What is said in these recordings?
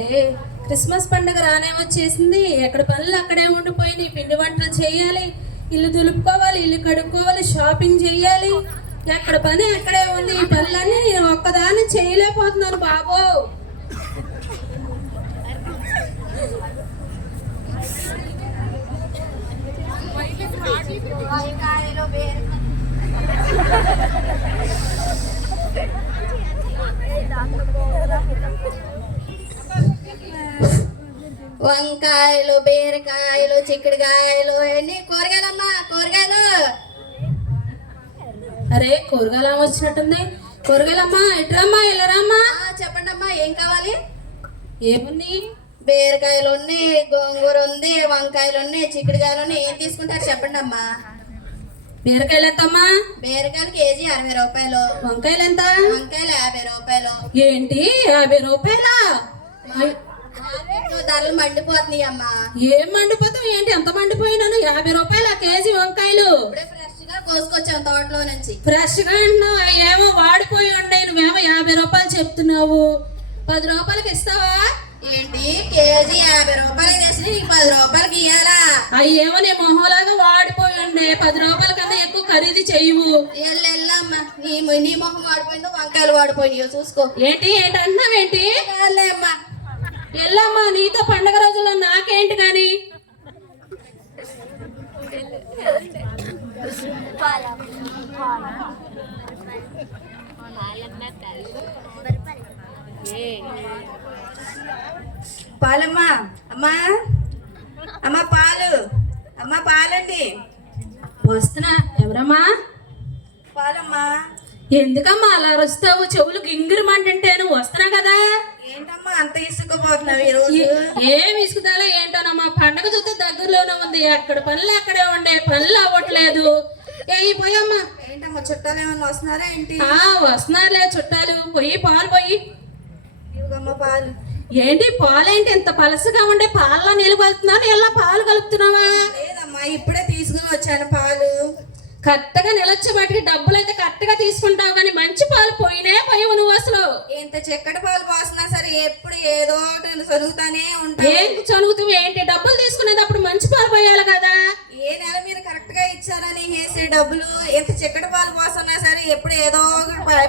Christmas పండుగ రానే వచ్చేసింది. ఎక్కడ పనులు అక్కడే ఉండిపోయినాయి. పిండి వంటలు చేయాలి, ఇల్లు దులుపుకోవాలి, ఇల్లు కడుక్కోవాలి, షాపింగ్ చేయాలి. ఎక్కడ పని అక్కడే ఉంది. ఈ పనులన్నీ నేను ఒక్కదాన్ని చేయలేకపోతున్నాను బాబో. వంకాయలు, బీరకాయలు, చిక్కుడుకాయలు, ఎన్ని కూరగాయలమ్మా కూరగాయలు. అరే కూరగాయలు వచ్చినట్టుంది. కూరగాయలమ్మా ఎట్రమ్మా వెళ్ళరామ్మా. చెప్పండి అమ్మా ఏం కావాలి? ఏముంది? బీరకాయలు ఉన్నాయి, గోంగూర ఉంది, వంకాయలు ఉన్నాయి, చిక్కుడుకాయలు ఉన్నాయి. ఏం తీసుకుంటారు చెప్పండి అమ్మా. బీరకాయలు ఎంతమ్మా? బీరకాయలు కేజీ 60 రూపాయలు. వంకాయలు ఎంత? వంకాయలు 50 రూపాయలు. ఏంటి 50 రూపాయలా? ధరలు మండిపోతున్నాయి అమ్మా. ఏం మండిపోతావు ఏంటి? ఎంత మండిపోయినాను? 50 రూపాయలు కేజీ వంకాయలు. ఇప్పుడే ఫ్రెష్ గా కోసుకొచ్చాం తోటలో నుంచి. ఫ్రెష్ గా అంటున్నావు, ఏమో వాడిపోయి ఉన్నాయి. నువ్వేమో 50 రూపాయలు చెప్తున్నావు. 10 రూపాయలకి ఇస్తావా? ఏంటి కేజీ 50 రూపాయలు తెచ్చి నీకు 10 రూపాయలకి ఇయ్యాలా? అయ్యేమో నీ మొహంలాగా వాడిపోయి ఉండే. 10 రూపాయల కన్నా ఎక్కువ ఖరీదు చెయ్యవు. ఎల్లమ్మా నీ మొహం వాడిపోయిందో వంకాయలు వాడిపోయినాయో చూసుకో. ఏంటి ఏంటి అన్నావేంటి? అమ్మా ఎల్లమ్మా, నీతో పండగ రోజుల్లో నాకేంటి కానీ. పాలమ్మా. అమ్మా అమ్మా పాలు. అమ్మా పాలండి. వస్తున్నా. ఎవరమ్మా? పాలమ్మా. ఎందుకమ్మా అలా వస్తావు? చెవులు గింగిరమంటుంటేను వస్తున్నా కదా. ఏంటమ్మా అంత ఇసుకుపోతున్నావు ఈ రోజు? ఏం ఇసుకుతాలో ఏంటోనమ్మా. పండగ చూస్తే దగ్గరలోనే ఉంది. అక్కడ పనులు అక్కడే ఉండే, పనులు అవ్వట్లేదు. పోయమ్మా. ఏంటమ్మా చుట్టాలు ఏమన్నా వస్తున్నారా ఏంటి? వస్తున్నారులే చుట్టాలు. పొయ్యి పాలు పొయ్యి. ఇవ్వమ్మా పాలు. ఏంటి పాలేంటి ఇంత పలసగా ఉండే? పాలలో నీళ్ళు కలుపుతున్నాను, ఎలా పాలు కలుపుతున్నావా? లేదమ్మా ఇప్పుడే తీసుకుని వచ్చాను పాలు. కరెక్ట్గా నిలచ్చబట్టి డబ్బులు అయితే కరెక్ట్గా తీసుకుంటావు, కానీ మంచి పాలు పోయివు నువ్వు అసలు. ఎంత చక్కటి పాలు పోసినా సరే ఎప్పుడు ఏదో చదువుతానే ఉంటా. ఏం చదువుతావు ఏంటి? డబ్బులు తీసుకునేటప్పుడు మంచి పాలు పోయాలి కదా. ఏ నెల మీరు కరెక్ట్ గా ఇచ్చారని వేసే డబ్బులు ఎంత చక్కటి పాలు పోస్తున్నా సరే ఎప్పుడు ఏదో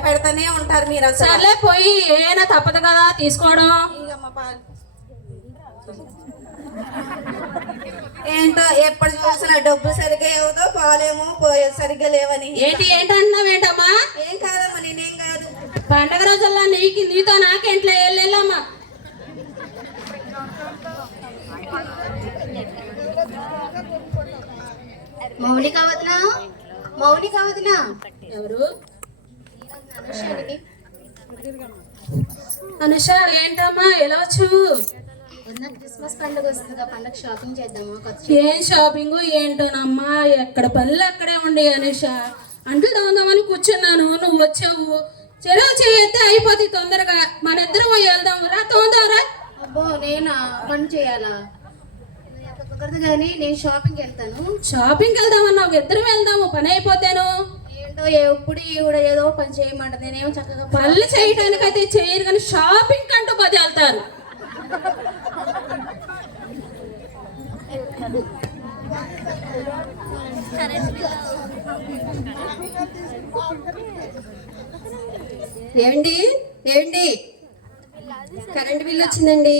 పెడతానే ఉంటారు మీరు. సర్లే పోయి, ఏనా తప్పదు కదా తీసుకోవడం. పాలు ఏంటో ఎప్పుడు చూసిన డబ్బు సరిగ్గా ఏదో పాలేమో సరిగ్గా లేవని. ఏంటి ఏంటంటున్నావు ఏంటమ్మా? ఏం కాదమ్మా నేనేం కాదు. పండగ రోజుల్లో నీతో నాకేంట్లో వెళ్ళమ్మా. మౌనిక వదినా. మౌనిక వదినా. ఎవరు? అనుష. ఏంటమ్మా ఎలా వచ్చు? క్రిస్మస్ పండుగ వస్తుందిగా, పండుగ షాపింగ్ చేద్దామా? ఏం షాపింగ్ ఏంటోనమ్మా, ఎక్కడ పనులు అక్కడే ఉండే అనుష. అంట్లు తోందామని కూర్చున్నాను, నువ్వు వచ్చావు. చెరువు చేయొద్దే అయిపోతుంది తొందరగా. మన ఇద్దరు పోయి వెళ్దాం రా. తోందావురా. అబ్బో నేనా పని చేయాలా? కానీ నేను షాపింగ్ వెళ్తాను. షాపింగ్ వెళ్దామన్నావు, ఇద్దరు వెళ్దాము పని అయిపోతాను. ఏంటో ఎప్పుడు ఈవిడ ఏదో పని చేయమంటది. నేనేమో చక్కగా పనులు చేయడానికి అయితే చేయరు, కానీ షాపింగ్ అంటూ పది వెళ్తారు. ఏమండి ఏమండి కరెంట్ బిల్ వచ్చిందండి.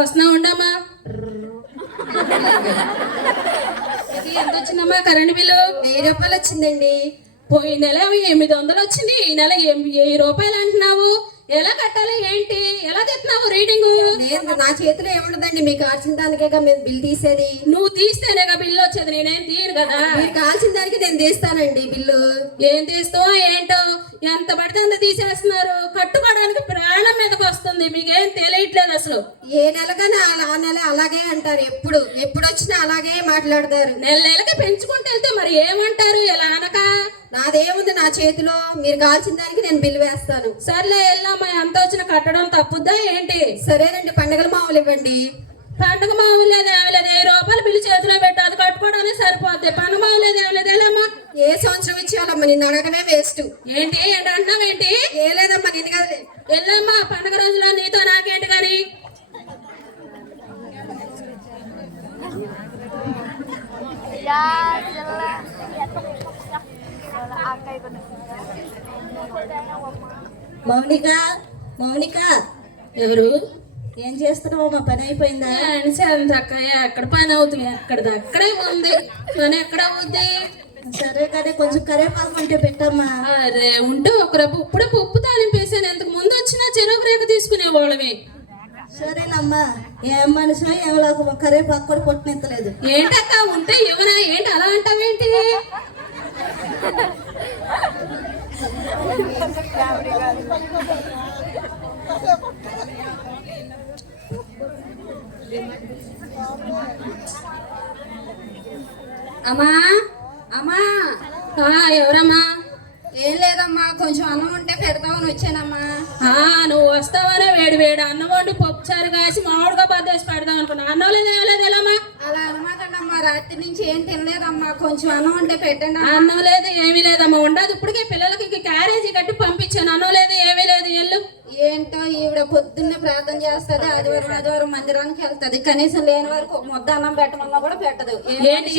వస్తున్నా ఉండమ్మా. ఎంత వచ్చిందమ్మా కరెంట్ బిల్లు? 1000 రూపాయలు వచ్చిందండి. పోయిన నెల 800 వచ్చింది, ఈ నెల 1000 రూపాయలు అంటున్నావు. ఎలా కట్టాలి ఏంటి? ఎలా తెస్తున్నావు రీడింగ్? నా చేతిలో ఏముండదండి, మీకు కాల్చిన దానికే మేము బిల్ తీసేది. నువ్వు తీస్తేనేగా బిల్లు వచ్చేది, నేనేం తీయను కదా. మీరు కాల్చిన దానికి నేను తీస్తానండి బిల్లు. ఏం తీస్తావో ఏంటో, ఎంత పడితే అంత తీసేస్తున్నారు. కట్టుకోవడానికి ప్రాణం మీదకి వస్తుంది, మీకేం తెలియట్లేదు అసలు. ఏ నెలకన్నా ఆ నెల అలాగే అంటారు. ఎప్పుడు వచ్చినా అలాగే మాట్లాడతారు. నెలకి పెంచుకుంటూ వెళ్తే మరి ఏమంటారు? ఎలా అనక నాదేముంది నా చేతిలో, మీరు కాల్చిన దానికి నేను బిల్లు వేస్తాను. సర్లే వెళ్ళమ్మా. ఎంత వచ్చిన కట్టడం తప్పుద్దా ఏంటి? సరేనండి పండగల మామూలు ఇవ్వండి. పండుగ మామూలు లేదు ఏమి లేదు. 1000 రూపాయలు బిల్లు చేతిలో పెట్టి అది కట్టుకోవడానికి సరిపోద్ది. పండుగ మామూలు లేదు ఏమి లేదు. వెళ్ళమ్మా. ఏ సంవత్సరం ఇచ్చేయాలమ్మా, నిన్ను అడగడమే వేస్ట్. ఏంటి ఏంటి అంటున్నావు ఏంటి? ఏ లేదమ్మా నిన్ను కదా. వెళ్ళమ్మా. పండుగ రోజులో నీతో నాకేంటి కానీ. మౌనిక, మౌనిక, ఎవరు? ఏం చేస్తున్నావు? మా పని అయిపోయిందా? అక్కయ్య ఎక్కడ పని అవుతుంది? ఎక్కడిది అక్కడే ఉంది. పని ఎక్కడ అవుద్ది? సరే కానీ కొంచెం కరేపాకు ఉంటే పెట్టమ్మా. అరే ఉంటే ఒక రవ్వ ఇప్పుడే పప్పు తాలింపేసాను. ఎంతకు ముందు వచ్చినా చెరుకు రేఖ తీసుకునేవాళ్ళమే. సరేనమ్మా, ఏం మనిషి ఏమలాక కరేపాకు కూడా పొట్టనెత్తలేదు. ఏంటక్క ఉంటే ఏమన్నా? ఏంటి అలా అంటావేంటి? అమ్మా, అమ్మా, ఎవరమ్మా? ఏం లేదమ్మా, కొంచెం అన్నం ఉంటే పెడతామని వచ్చానమ్మా. నువ్వు వస్తావనే వేడి వేడి అన్నం వండి పప్పు చారు కాసి మామిడిగా బద్దేసి పెడదాం అనుకున్నా. అన్నం లేదు ఏమలేదు ఎలామా? అలా అనమాకండమ్మా, రాత్రి నుంచి ఏం తినలేదమ్మా, కొంచెం అన్నం ఉంటే పెట్టండి. అన్నం లేదు ఏమీ లేదమ్మా. ఉండదు. ఇప్పటికే పిల్లలకి క్యారేజీ కట్టి పంపించాను. అన్నం లేదు ఏమీ లేదు. ఎల్లు. ఏంటో ఈవిడ పొద్దున్నే ప్రార్థన చేస్తుంది, ఆదివారం మందిరానికి వెళ్తుంది. కనీసం లేని వరకు ఒక ముద్ద అన్నం పెట్టమన్నా కూడా పెట్టదు.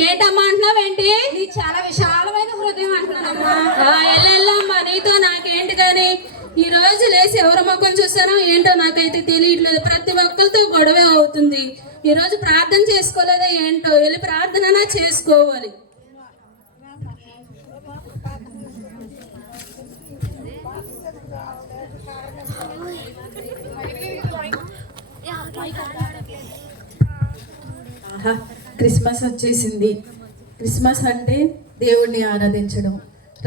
ఏంటమ్మా అంటున్నావేంటి? నీ చాలా విశాలమైన హృదయం అంటున్నానమ్మా. ఎల్లమ్మా, నీతో నాకేంటి కానీ ఈ రోజు లేచి ఎవరి ముఖం చూసానో ఏంటో నాకైతే తెలియట్లేదు. ప్రతి ఒక్కరితో గొడవే అవుతుంది. ఈ రోజు ప్రార్థన చేసుకోలేదా ఏంటో? వెళ్ళి ప్రార్థన చేసుకోవాలి. క్రిస్మస్ వచ్చేసింది. క్రిస్మస్ అంటే దేవుణ్ణి ఆరాధించడం,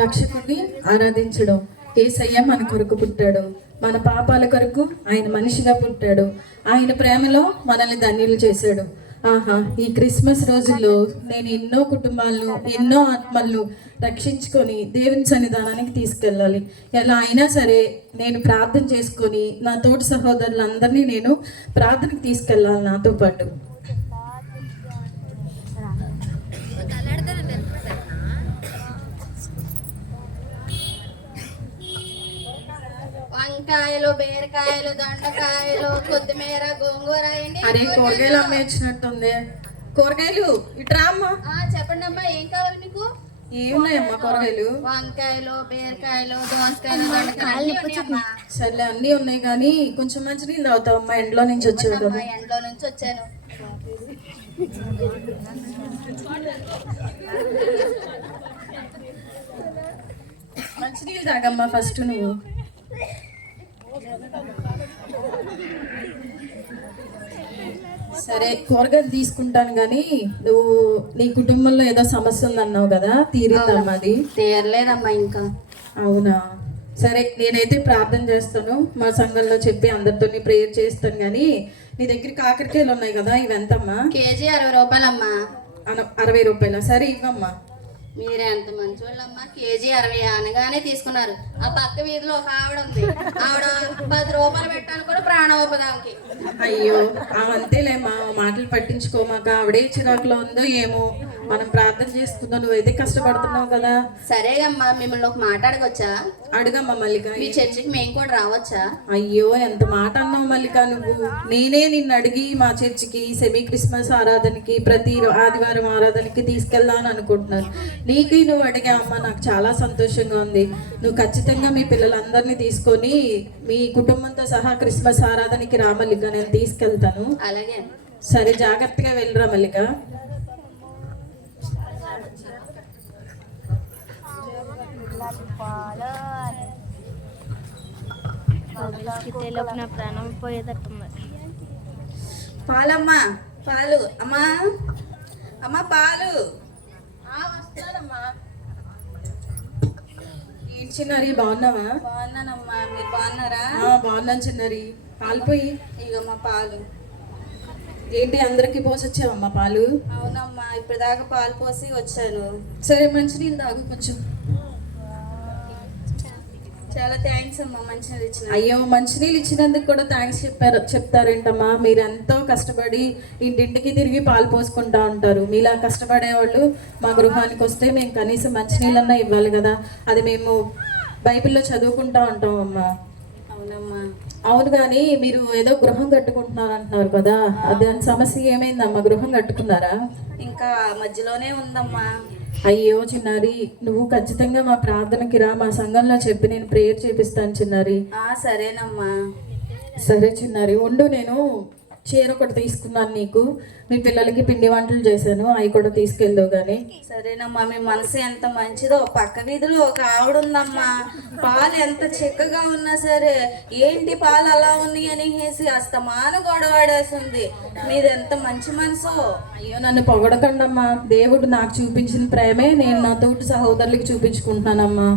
రక్షకుడిని ఆరాధించడం. యేసయ్య మన కొరకు పుట్టాడు, మన పాపాల కొరకు ఆయన మనిషిగా పుట్టాడు. ఆయన ప్రేమలో మనల్ని ధన్యులు చేశాడు. ఈ క్రిస్మస్ రోజుల్లో నేను ఎన్నో కుటుంబాలను, ఎన్నో ఆత్మలను రక్షించుకొని దేవుని సన్నిధానానికి తీసుకెళ్ళాలి. ఎలా అయినా సరే నేను ప్రార్థన చేసుకొని నా తోటి సహోదరులందరినీ నేను ప్రార్థనకి తీసుకెళ్ళాలి నాతో పాటు. వంకాయలు, బీరకాయలు, దొండకాయలు, కొత్తిమీర, గోంగూర. అరే కూరగాయలు అమ్మేచ్చినట్టుంది. కూరగాయలు ఇట్రా అమ్మా. చెప్పండి అమ్మా, ఏం కావాలి మీకు? ఏమున్నాయమ్మా కూరగాయలు? వంకాయలు, బీరకాయలు, దోసకాయలు, దొండకాయలు. సర్లే అన్నీ ఉన్నాయి కానీ కొంచెం మంచి నీళ్ళు తాగుతావమ్మా. ఎండలో నుంచి వచ్చావు కదా. ఎండలో నుంచి వచ్చాను. మంచినీళ్ళు తాగమ్మా ఫస్ట్ నువ్వు. సరే కూరగాయలు తీసుకుంటాను కానీ నువ్వు నీ కుటుంబంలో ఏదో సమస్య ఉందన్నావు కదా, తీరిందమ్మా? అది తీరలేదమ్మా ఇంకా. అవునా? సరే నేనైతే ప్రార్థన చేస్తాను, మా సంఘంలో చెప్పి అందరితో ప్రేయర్ చేస్తాను. కానీ నీ దగ్గర కాకరకాయలు ఉన్నాయి కదా, ఇవి ఎంతమ్మా? కేజీ 60 రూపాయలమ్మా. 60 రూపాయల? సరే ఇవ్వమ్మా. మీరే ఎంత మంచి వాళ్ళమ్మా, కేజీ 60 అనగానే తీసుకున్నారు. ఆ పక్క వీధిలో ఒక ఆవిడ ఉంది, ఆవిడ 10 రూపాయలు పెట్టాను కూడా ప్రాణోపదానికి. అయ్యో అంతేలేమ్మా, మాటలు పట్టించుకోమాక. ఆవిడే చిరాకులో ఉందో ఏమో. మనం ప్రార్థన చేసుకుందాం, నువ్వైతే కష్టపడుతున్నావు కదా. సరే అమ్మా, మిమ్మల్ని ఒక మాట అడగొచ్చా? అడుగమ్మా మల్లిక. మీ చర్చికి మేము కూడా రావచ్చా? అయ్యో ఎంత మాట అన్నావు మల్లిక నువ్వు. నేనే నిన్ను అడిగి మా చర్చికి సెమీ క్రిస్మస్ ఆరాధనకి, ప్రతి ఆదివారం ఆరాధనకి తీసుకెళ్దామని అనుకుంటున్నాను. నీకు నువ్వు అడిగా అమ్మ, నాకు చాలా సంతోషంగా ఉంది. నువ్వు ఖచ్చితంగా మీ పిల్లలందరినీ తీసుకొని మీ కుటుంబంతో సహా క్రిస్మస్ ఆరాధనకి రా మల్లిక, నేను తీసుకెళ్తాను. అలాగే. సరే జాగ్రత్తగా వెళ్ళరా మల్లిక. ప్రాణం పోయేటట్టుంది. పాలమ్మా, పాలు అమ్మా, అమ్మ పాలు. ఏంటి చిన్నారి, బాగున్నావా? బాగున్నానమ్మా, మీరు బాగున్నారా? బాగున్నాను చిన్నారి. పాలు పోయి. ఇగమ్మా పాలు. ఏంటి అందరికి పోసొచ్చావమ్మా పాలు? అవునమ్మా, ఇప్పటిదాకా పాలు పోసి వచ్చాను. సరే మంచినీళ్ళు తాగు కొంచెం. చాలా థ్యాంక్స్ అమ్మా, మంచినీళ్ళు ఇచ్చిన. అయ్యో మంచినీళ్ళు ఇచ్చినందుకు కూడా థ్యాంక్స్ చెప్తారేంటమ్మా? మీరు ఎంతో కష్టపడి ఇంటింటికి తిరిగి పాలు పోసుకుంటా ఉంటారు. మీలా కష్టపడేవాళ్ళు మా గృహానికి వస్తే మేము కనీసం మంచినీళ్ళన్నా ఇవ్వాలి కదా. అది మేము బైబిల్లో చదువుకుంటా ఉంటాం అమ్మా. అవునమ్మా. అవును కానీ మీరు ఏదో గృహం కట్టుకుంటున్నారు అంటున్నారు కదా, దాని సమస్య ఏమైందమ్మా? గృహం కట్టుకున్నారా? ఇంకా మధ్యలోనే ఉందమ్మా. అయ్యో చిన్నారి, నువ్వు ఖచ్చితంగా మా ప్రార్థనకి రా, మా సంఘంలో చెప్పి నేను ప్రేయర్ చేపిస్తాను చిన్నారి. సరేనమ్మా. సరే చిన్నారి ఉండు, నేను చీర ఒకటి తీసుకున్నాను నీకు, మీ పిల్లలకి పిండి వంటలు చేశాను, అవి కూడా తీసుకెళ్దావు కానీ. సరేనమ్మా. మీ మనసు ఎంత మంచిదో. పక్క వీధిలో ఒక ఆవిడ ఉందమ్మా, పాలు ఎంత చిక్కగా ఉన్నా సరే ఏంటి పాలు అలా ఉన్నాయి అనేసి అస్తమాను గొడవాడేస్తుంది. మీది ఎంత మంచి మనసు. అయ్యో నన్ను పొగడకండమ్మా, దేవుడు నాకు చూపించిన ప్రేమే నేను నా తోటి సహోదరులకి చూపించుకుంటున్నానమ్మా.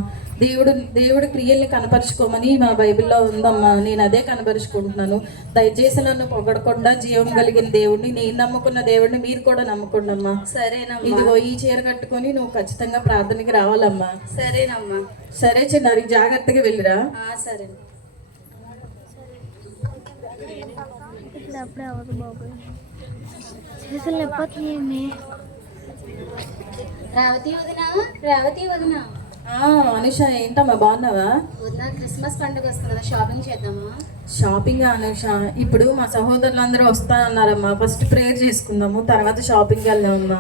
దేవుడి క్రియల్ని కనపరుచుకోమని మా బైబిల్లో ఉందమ్మా, నేను అదే కనపరుచుకుంటున్నాను. దయచేసి నన్ను పొగడకుండా జీవం కలిగిన దేవుడిని, నేను నమ్ముకున్న దేవుడిని మీరు కూడా నమ్ముకోండి అమ్మా. సరేనమ్మా. ఇదిగో ఈ చీర కట్టుకొని నువ్వు ఖచ్చితంగా ప్రార్థనకి రావాలమ్మా. సరేనమ్మా. సరే చిన్నారి, జాగ్రత్తగా వెళ్ళిరా. సరే. అప్పుడే అవ్వదు బాబు, చేతులు నొప్పట్లేమి. రేవతి వదినా. అనుష ఏంటమ్మా, బాగున్నావా? వదినా, క్రిస్మస్ పండుగ వస్తుంది కదా, షాపింగ్ చేద్దామా? షాపింగ్ అనుష, ఇప్పుడు మా సహోదరులందరూ వస్తానన్నారమ్మా, ఫస్ట్ ప్రేయర్ చేసుకుందాము, తర్వాత షాపింగ్కి వెళ్దామమ్మా.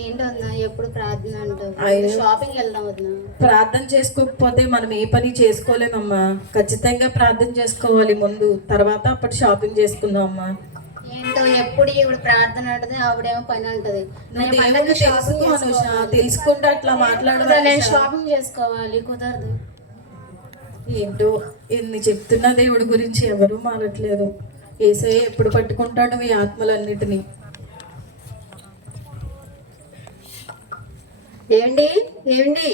ఏంటి వదినా ఎప్పుడు ప్రార్థన అంటావు? అయ్యో. షాపింగ్ వెళ్దాం వదినా. ప్రార్థన చేసుకోకపోతే మనం ఏ పని చేసుకోలేమమ్మా, ఖచ్చితంగా ప్రార్థన చేసుకోవాలి ముందు, తర్వాత అప్పుడు షాపింగ్ చేసుకుందాం అమ్మా. ఏంటో ఎప్పుడు ఈవిడ ప్రార్థన అంటది, ఆవిడేమో పని అంటది. దేవుడిని తెలుసుకో అనుష, తెలుసుకుంటే అట్లా మాట్లాడదు. నేను షాపింగ్ చేసుకోవాలి, కుదరదు. ఏంటో ఎన్ని చెప్తున్నా దేవుడి గురించి ఎవరూ మారట్లేదు. యేసయ్య ఎప్పుడు పట్టుకుంటాడు ఈ ఆత్మలన్నిటినీ. ఏమండి ఏమండి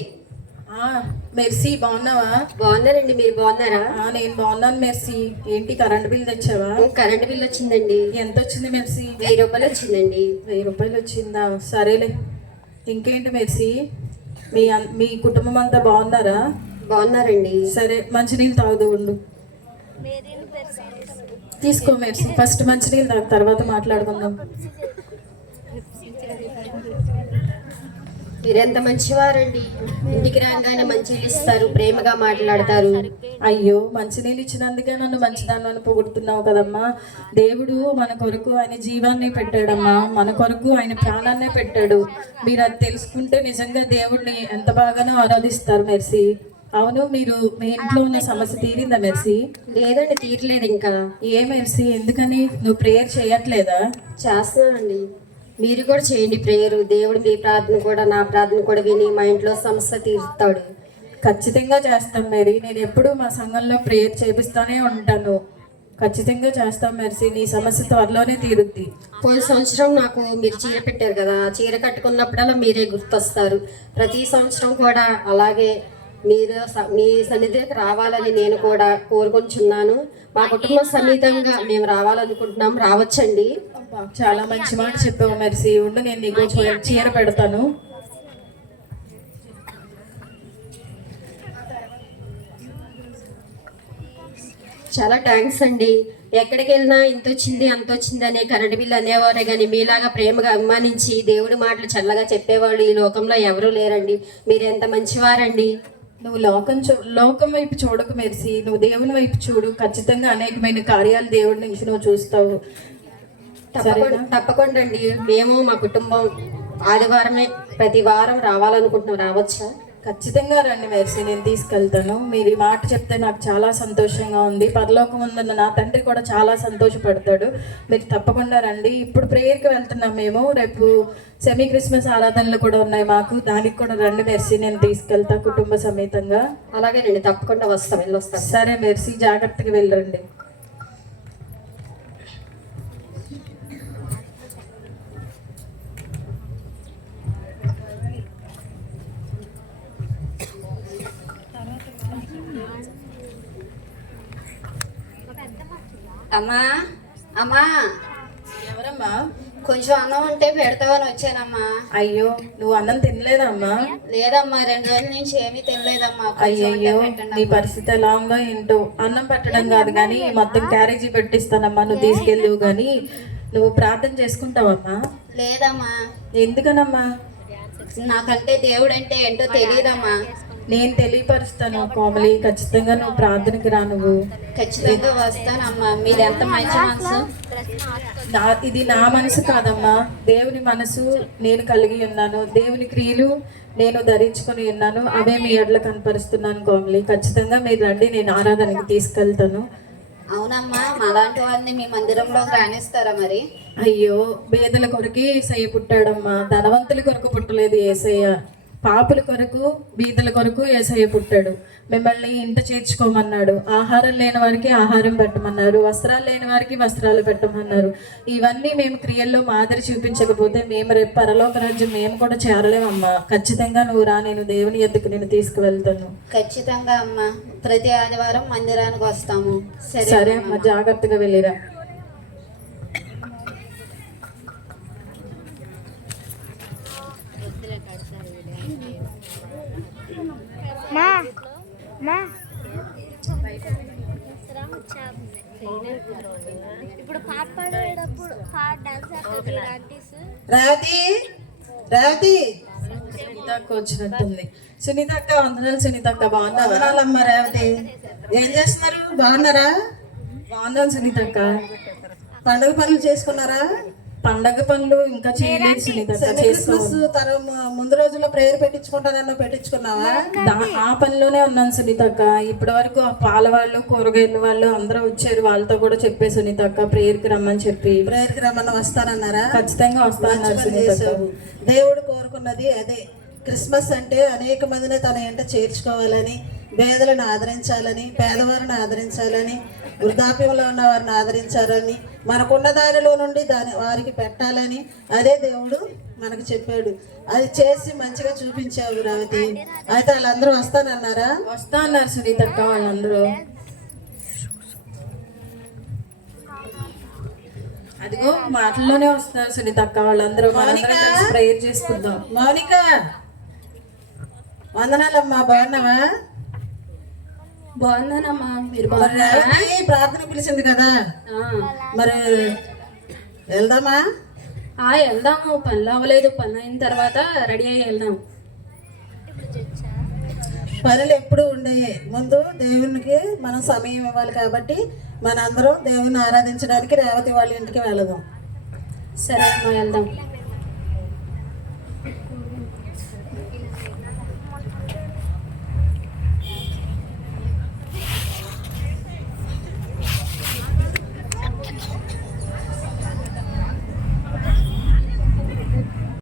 మెర్సీ బాగున్నావా? బాగున్నారండి, మీరు బాగున్నారా? నేను బాగున్నాను మెర్సీ. ఏంటి కరెంట్ బిల్ తెచ్చావా? కరెంట్ బిల్ వచ్చిందండి. ఎంత వచ్చింది మెర్సీ? 1000 రూపాయలు వచ్చిందండి. 1000 రూపాయలు వచ్చిందా? సరేలే. ఇంకేంటి మెర్సీ, మీ కుటుంబం అంతా బాగున్నారా? బాగున్నారండి. సరే మంచినీళ్ళు తాగుతూ ఉండు. తీసుకో మెర్సీ, ఫస్ట్ మంచినీళ్ళు తాగు, తర్వాత మాట్లాడుకుందాం. మీరెంత మంచివారండి, ఇంటికి రాగానే మంచిగా ఇస్తారు, ప్రేమగా మాట్లాడతారు. అయ్యో మంచినీళ్ళు ఇచ్చినందుకే నన్ను మంచిదాన్ని పొగుడుతున్నావు కదమ్మా. దేవుడు మన కొరకు ఆయన జీవాన్ని పెట్టాడమ్మా, మన కొరకు ఆయన ప్రాణాన్నే పెట్టాడు. మీరు అది తెలుసుకుంటే నిజంగా దేవుడిని ఎంత బాగానో ఆరాధిస్తారు మెర్సీ. అవును, మీరు మీ ఇంట్లో ఉన్న సమస్య తీరిందా మెర్సీ? లేదండి, తీరలేదు ఇంకా. ఏ మెర్సీ, ఎందుకని? నువ్వు ప్రేయర్ చేయట్లేదా? చేస్తున్నానండి. మీరు కూడా చేయండి ప్రేయరు. దేవుడు మీ ప్రార్థన కూడా నా ప్రార్థన కూడా విని మా ఇంట్లో సమస్య తీరుతాడు. ఖచ్చితంగా చేస్తాం మేరీ, నేను ఎప్పుడు మా సంఘంలో ప్రేయర్ చేపిస్తూనే ఉంటాను. ఖచ్చితంగా చేస్తాం మెర్సీ, నీ సమస్య త్వరలోనే తీరుద్ది. పోయిన సంవత్సరం నాకు మీరు చీర పెట్టారు కదా, ఆ చీర కట్టుకున్నప్పుడల్లా మీరే గుర్తొస్తారు. ప్రతి సంవత్సరం కూడా అలాగే మీరు మీ సన్నిధికి రావాలని నేను కూడా కోరుకుంటున్నాను. మా కుటుంబ సమేతంగా మేము రావాలనుకుంటున్నాం, రావచ్చండి. చాలా మంచి మాట చెప్పావు మెర్సీ. ఉండు, నేను నీకు చీర పెడతాను. చాలా థ్యాంక్స్ అండి. ఎక్కడికి వెళ్ళినా ఇంత వచ్చింది అంత వచ్చింది అనే కరెంట్ బిల్ అనేవారే కానీ మీలాగా ప్రేమగా అభిమానించి దేవుడి మాటలు చల్లగా చెప్పేవాళ్ళు ఈ లోకంలో ఎవరూ లేరండి. మీరు ఎంత మంచివారండి. నువ్వు లోకం వైపు చూడకు మెర్సీ, నువ్వు దేవుని వైపు చూడు. ఖచ్చితంగా అనేకమైన కార్యాలు దేవుడి నుంచి నువ్వు చూస్తావు. తప్పకుండా అండి. మేము మా కుటుంబం ఆదివారమే ప్రతి వారం రావాలనుకుంటున్నాం, రావచ్చా? ఖచ్చితంగా రండి మెర్సీ, నేను తీసుకెళ్తాను. మీరు ఈ మాట చెప్తే నాకు చాలా సంతోషంగా ఉంది. పరలోకం ఉన్న నా తండ్రి కూడా చాలా సంతోషపడతాడు. మీరు తప్పకుండా రండి. ఇప్పుడు ప్రేయర్కి వెళ్తున్నాం మేము, రేపు సెమీ క్రిస్మస్ ఆరాధనలు కూడా ఉన్నాయి మాకు, దానికి కూడా రండి మెర్సీ, నేను తీసుకెళ్తా కుటుంబ సమేతంగా. అలాగే రండి, తప్పకుండా వస్తాం, వెళ్ళొస్తాం. సరే మెర్సీ, జాగ్రత్తగా వెళ్ళండి. అమ్మా అమ్మా, ఎవరమ్మా? కొంచెం అన్నం ఉంటే పెడతావని వచ్చానమ్మా. అయ్యో, నువ్వు అన్నం తినలేదమ్మా? లేదమ్మా, 2 రోజుల నుంచి ఏమీ తినలేదమ్మా. అయ్యయ్యో, నీ పరిస్థితి ఎలా ఉందో ఏంటో. అన్నం పెట్టడం కాదు కానీ మొత్తం క్యారేజీ పెట్టిస్తానమ్మా, నువ్వు తీసుకెళ్ళవు. కానీ నువ్వు ప్రార్థన చేసుకుంటావమ్మా? లేదమ్మా. ఎందుకనమ్మా? నాకంటే దేవుడు అంటే ఏంటో తెలియదమ్మా. నేను తెలియపరుస్తాను కోమలి, ఖచ్చితంగా నువ్వు ప్రార్థనకి రా. నువ్వు ఖచ్చితంగా వస్తానమ్మా. మీది ఎంత మంచి మనసు. ఇది నా మనసు కాదమ్మా, దేవుని మనసు నేను కలిగి ఉన్నాను. దేవుని క్రియలు నేను ధరించుకొని ఉన్నాను, అవే మీ ఎడ్ల కనపరుస్తున్నాను కోమలి. ఖచ్చితంగా మీరు రండి, నేను ఆరాధనకి తీసుకెళ్తాను. అవునమ్మా, అలాంటి వాళ్ళని మీ మందిరంలోకి రాణిస్తారా మరి? అయ్యో, పేదల కొరకే ఏసయ్య పుట్టాడమ్మా, ధనవంతుల కొరకు పుట్టలేదు ఏసయ్య. పాపుల కొరకు, బీదల కొరకు ఏసయ్య పుట్టాడు. మిమ్మల్ని ఇంట చేర్చుకోమన్నాడు. ఆహారం లేని వారికి ఆహారం పెట్టమన్నారు, వస్త్రాలు లేని వారికి వస్త్రాలు పెట్టమన్నారు. ఇవన్నీ మేము క్రియల్లో మాదిరి చూపించకపోతే మేము రేపు పరలోక రాజ్యం మేము కూడా చేరలేమమ్మా. ఖచ్చితంగా నువ్వు రా, నేను దేవుని ఎద్దుకు నేను తీసుకువెళ్తాను. ఖచ్చితంగా అమ్మా, ప్రతి ఆదివారం మందిరానికి వస్తాము. సరే అమ్మా, జాగ్రత్తగా వెళ్ళిరా. మా మా ఇప్పుడు పాట పాడేటప్పుడు డాన్స్ రేవతి రేవతి సునీత అక్క వచ్చినట్టుంది. సునీత అక్క, వందనాలు. సునీత అక్క బాగున్నావా? వందనాలమ్మ. రేవతి ఏం చేస్తున్నారు? బాగున్నారా? బాగున్నాను సునీత అక్క. పండుగ పనులు చేసుకున్నారా? పండగ పనులు ఇంకా చేయలేదు సునీత అక్క, క్రిస్మస్ చేసుకోవాలి. ముందు రోజుల్లో ప్రేయర్ పెట్టించుకుంటానన్నా పెట్టించుకున్నావా? ఆ పనిలోనే ఉన్నాను సునీత అక్క. ఇప్పటి వరకు పాల వాళ్ళు, కూరగాయల వాళ్ళు అందరూ వచ్చారు, వాళ్ళతో కూడా చెప్పే సునీత అక్క ప్రేయర్కి రమ్మని చెప్పి. ప్రేయర్కి రమ్మన్నా వస్తానన్నారా? ఖచ్చితంగా వస్తాను సునీత అక్క. దేవుడు కోరుకున్నది అదే. క్రిస్మస్ అంటే అనేక మందిని తన ఎంట చేర్చుకోవాలని, పేదలను ఆదరించాలని, పేదవారిని ఆదరించాలని, వృద్ధాప్యంలో ఉన్న వారిని ఆదరించాలని, మనకున్న దానిలో నుండి వారికి పెట్టాలని అదే దేవుడు మనకు చెప్పాడు. అది చేసి మంచిగా చూపించావు రేవతి. అయితే వాళ్ళందరూ వస్తానన్నారా? వస్తా అన్నారు సునీత అక్క వాళ్ళందరూ. అదిగో మాటల్లోనే వస్తారు సునీత అక్క వాళ్ళందరూ. మనందరం కలిసి ప్రేయర్ చేసుకుందాం. మౌనిక, వందనాలమ్మా. బాగున్నావా? బాగున్నానమ్మా, మీరు మరి బాగున్నారా? రేవతి ప్రార్థన పిలిచింది కదా, మరి వెళ్దామా? వెళ్దాము. పనులు అవ్వలేదు, పని అయిన తర్వాత రెడీ అయ్యి వెళ్దాం. పనులు ఎప్పుడు ఉండేవి. ముందు దేవునికి మనం సమయం ఇవ్వాలి కాబట్టి మనందరం దేవుని ఆరాధించడానికి రేవతి వాళ్ళ ఇంటికి వెళదాం. సరే అమ్మా, వెళ్దాం.